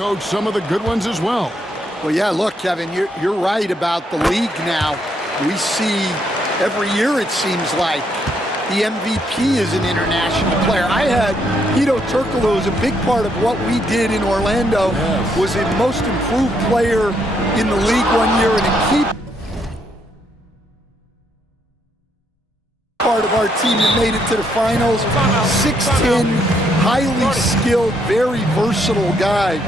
Coach, some of the good ones as well. Well, yeah, look, Kevin, you're right about the league now. We see every year, it seems like, the MVP is an international player. I had Hito Turkoglu was a big part of what we did in Orlando. Yes. Was a most improved player in the league one year and a key part of our team that made it to the finals. 6'10", highly skilled, very versatile guy.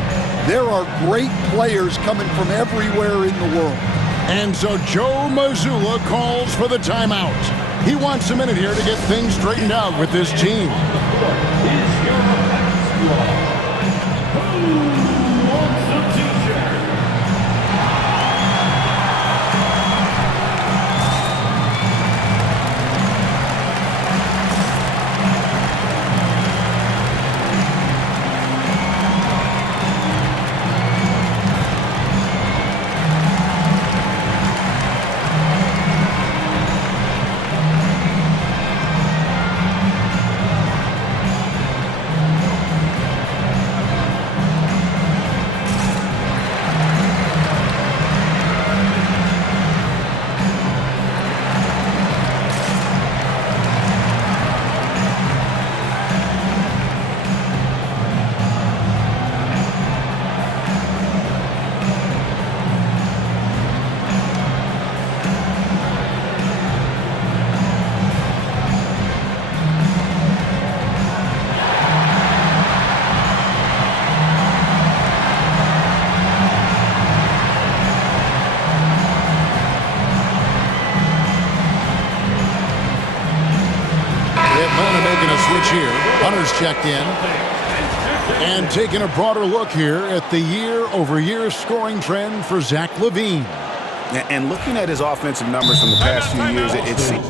There are great players coming from everywhere in the world. And so Joe Mazzulla calls for the timeout. He wants a minute here to get things straightened out with this team. Here, Hunter's checked in. And taking a broader look here at the year-over-year scoring trend for Zach LaVine. And looking at his offensive numbers from the past few years, it seems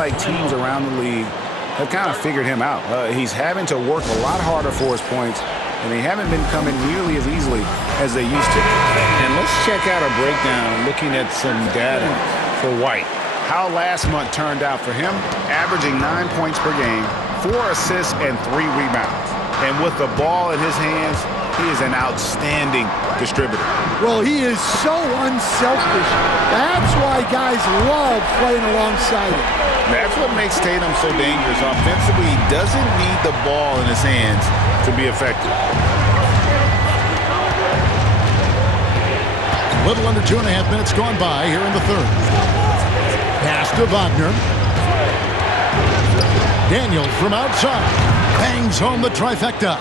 like teams around the league have kind of figured him out. He's having to work a lot harder for his points, and they haven't been coming nearly as easily as they used to. And let's check out a breakdown looking at some data for White. How last month turned out for him, averaging 9 points per game, 4 assists, and 3 rebounds. And with the ball in his hands, he is an outstanding distributor. Well, he is so unselfish. That's why guys love playing alongside him. That's what makes Tatum so dangerous. Offensively, he doesn't need the ball in his hands to be effective. A little under 2.5 minutes gone by here in the third. Pass to Wagner. Daniels from outside. Bangs home the trifecta.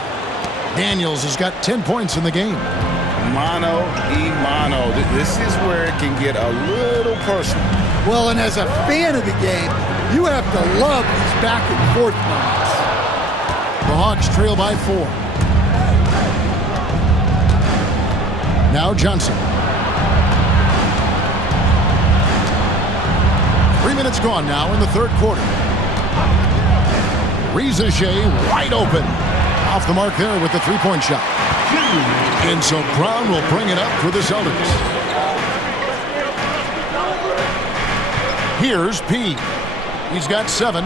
Daniels has got 10 points in the game. Mano y mano. This is where it can get a little personal. Well, and as a fan of the game, you have to love these back and forth moments. The Hawks trail by 4. Now Johnson. 3 minutes gone now in the third quarter. Reza Shea wide open. Off the mark there with the three-point shot. And so Brown will bring it up for the Celtics. Here's P. He's got 7.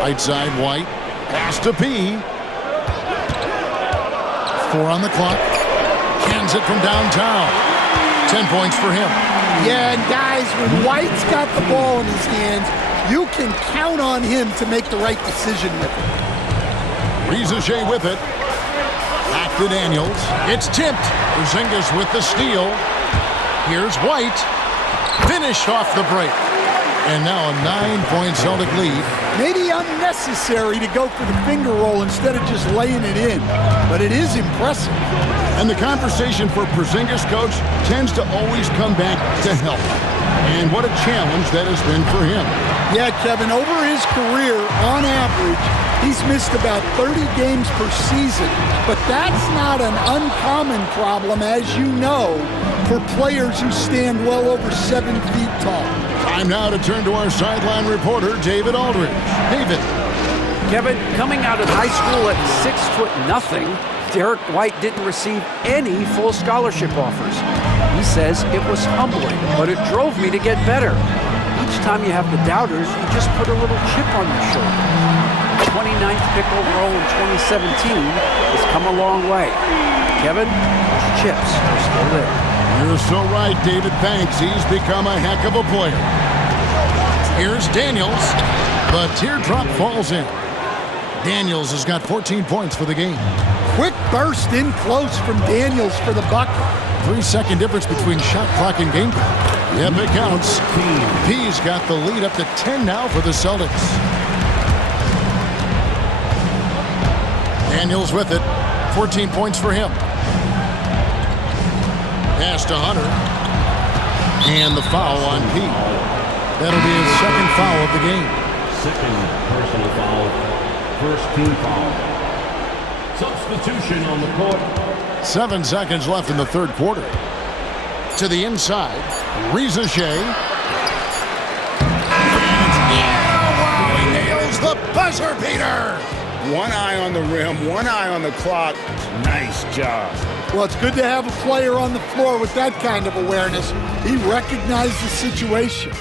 Right side, White. Pass to P. 4 on the clock. Cans it from downtown. 10 points for him. Yeah, and guys, when White's got the ball in his hands, you can count on him to make the right decision with it. Reza Shea with it. Back to Daniels. It's tipped. Porzingis with the steal. Here's White. Finished off the break. And now a 9-point Celtic lead. Maybe unnecessary to go for the finger roll instead of just laying it in. But it is impressive. And the conversation for Porzingis, coach, tends to always come back to help. And what a challenge that has been for him. Yeah, Kevin, over his career, on average, he's missed about 30 games per season. But that's not an uncommon problem, as you know, for players who stand well over 7 feet tall. Time now to turn to our sideline reporter, David Aldridge. David. Kevin, coming out of high school at 6'0", Derek White didn't receive any full scholarship offers. He says it was humbling, but it drove me to get better. Each time you have the doubters, you just put a little chip on your shoulder. 29th pick overall in 2017 has come a long way. Kevin, those chips are still there. You're so right, David. Thanks. He's become a heck of a player. Here's Daniels. The teardrop falls in. Daniels has got 14 points for the game. Quick burst in close from Daniels for the bucket. 3-second difference between shot clock and game clock. Yep, it counts. P's got the lead up to 10 now for the Celtics. Daniels with it. 14 points for him. Pass to Hunter. And the foul on P. That'll be his second foul of the game. Second personal foul. First team foul. Substitution on the court. 7 seconds left in the third quarter. To the inside. Reza Shea. He nails the buzzer beater. One eye on the rim, one eye on the clock. Nice job. Well, it's good to have a player on the floor with that kind of awareness. He recognized the situation.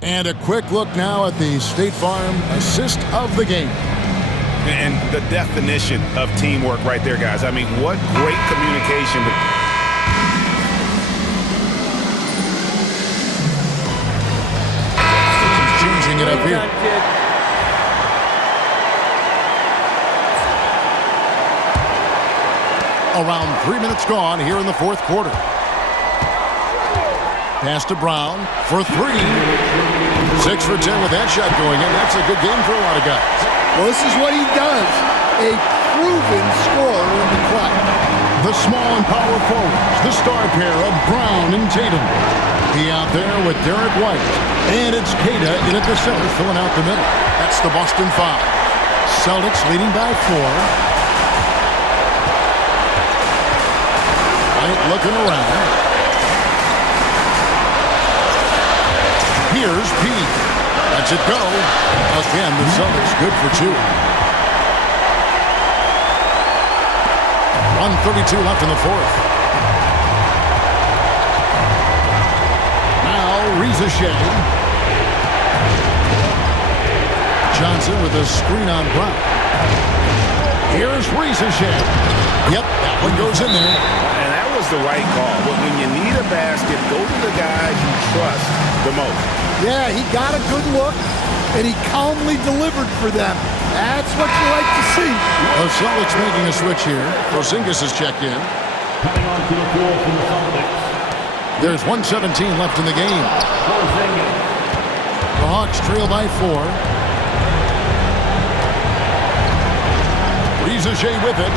And a quick look now at the State Farm assist of the game. And the definition of teamwork right there, guys. I mean, what great communication. Changing it up here. Around 3 minutes gone here in the fourth quarter. Pass to Brown for 3. 6 for 10 with that shot going in. That's a good game for a lot of guys. Well, this is what he does. A proven scorer in the club. The small and power forwards, the star pair of Brown and Tatum. He out there with Derek White. And it's Queta in at the center, filling out the middle. That's the Boston 5. Celtics leading by 4. White looking around. Here's P. Lets it go. Again, the Celtics good for 2. 1:32 left in the 4th. Now, Shea. Johnson with a screen on Brown. Here's Shea. Yep, that one goes in there. And that was the right call. But when you need a basket, go to the guy you trust the most. Yeah, he got a good look, and he calmly delivered for them. That's what you like to see. The Celtics making a switch here. Porzingis is checked in. Coming onto the floor for the Celtics. There's 1:17 left in the game. The Hawks trail by 4. Shea with it.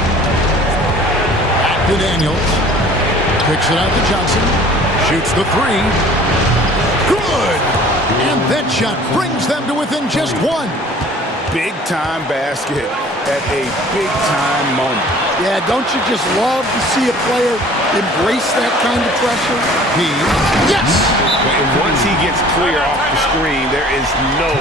Back to Daniels. Kicks it out to Johnson. Shoots the 3. Good! And that shot brings them to within just 1. Big-time basket at a big-time moment. Yeah, don't you just love to see a player embrace that kind of pressure? Yes! And once he gets clear off the screen, there is no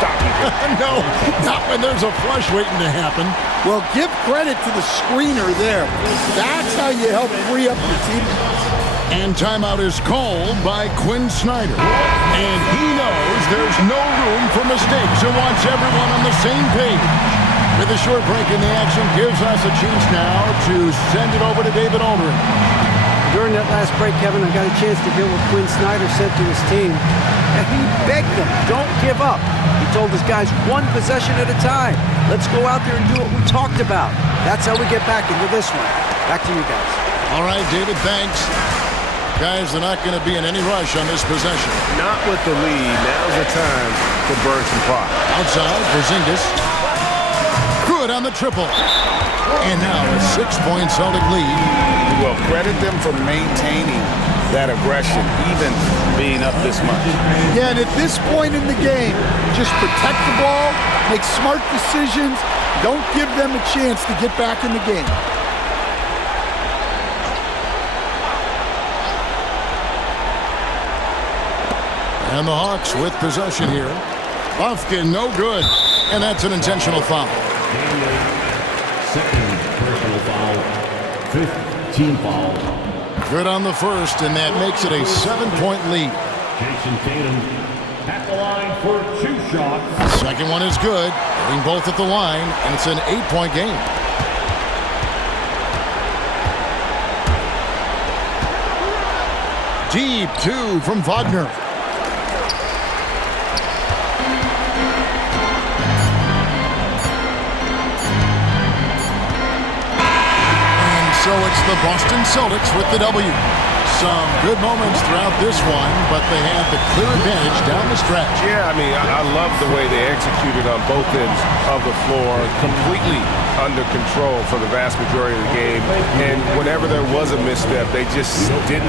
stopping him. No, not when there's a flush waiting to happen. Well, give credit to the screener there. That's how you help free up your teammates. And timeout is called by Quinn Snyder. And he knows there's no room for mistakes and wants everyone on the same page. With a short break in the action, gives us a chance now to send it over to David Aldridge. During that last break, Kevin, I got a chance to hear what Quinn Snyder said to his team. And he begged them, don't give up. He told his guys, one possession at a time. Let's go out there and do what we talked about. That's how we get back into this one. Back to you guys. All right, David, thanks. Guys, they're not going to be in any rush on this possession. Not with the lead. Now's the time to burn some pot. Outside, Porzingis. Good on the triple. And now a 6-point Celtic lead. Well, credit them for maintaining that aggression, even being up this much. Yeah, and at this point in the game, just protect the ball, make smart decisions, don't give them a chance to get back in the game. And the Hawks with possession here. Lufkin, no good. And that's an intentional foul. Second personal foul. 5th team foul. Good on the first, and that makes it a 7-point lead. Jason Tatum at the line for 2 shots. Second one is good. Hitting both at the line, and it's an 8-point game. Deep 2 from Wagner. So it's the Boston Celtics with the W. Some good moments throughout this one, but they had the clear advantage down the stretch. Yeah, I mean, I love the way they executed on both ends of the floor, completely under control for the vast majority of the game. And whenever there was a misstep, they just didn't